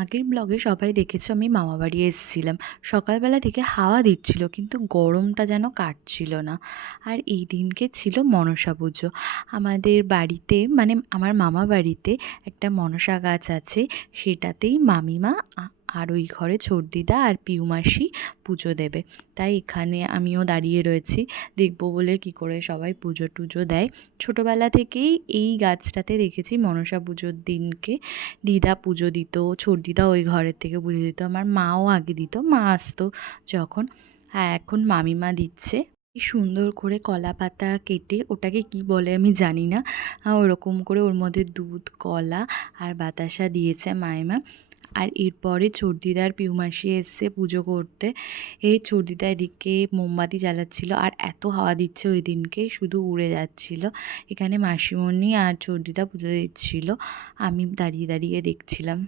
আগের ব্লগে সবাই দেখেছো আমি মামাবাড়ি এসেছিলাম। সকালবেলা থেকে হাওয়া দিচ্ছিল কিন্তু গরমটা যেন কাটছিল না। আর এই দিনকে ছিল মনসা পুজো। আমাদের বাড়িতে মানে আমার মামা বাড়িতে একটা মনসা গাছ আছে, সেটাতেই মামিমা আর ওই ঘরে ছোটদিদা আর পিউমাসি পুজো দেবে। তাই এখানে আমিও দাঁড়িয়ে রয়েছি, দেখবো বলে কি করে সবাই পুজো টুজো দেয়। ছোটোবেলা থেকেই এই গাছটাতে দেখেছি মনসা পুজোর দিনকে দিদা পুজো দিত, ছোট দিদা ওই ঘরের থেকে পুজো দিত, আমার মাও আগে দিত, মা আসতো যখন। এখন মামিমা দিচ্ছে। কি সুন্দর করে কলা পাতা কেটে, ওটাকে কি বলে আমি জানি না, ওরকম করে ওর মধ্যে দুধ, কলা আর বাতাসা দিয়েছে মামিমা। আর এরপরে ছোটদিদার পিউমাসি এসছে পুজো করতে। এই ছোটদিদা এদিকে মোমবাতি জ্বালাচ্ছিল, আর এত হাওয়া দিচ্ছে ওই দিনকে, শুধু উড়ে যাচ্ছিল। এখানে মাসিমণি আর ছোটদিদা পুজো দিচ্ছিল, আমি দাঁড়িয়ে দাঁড়িয়ে দেখছিলাম।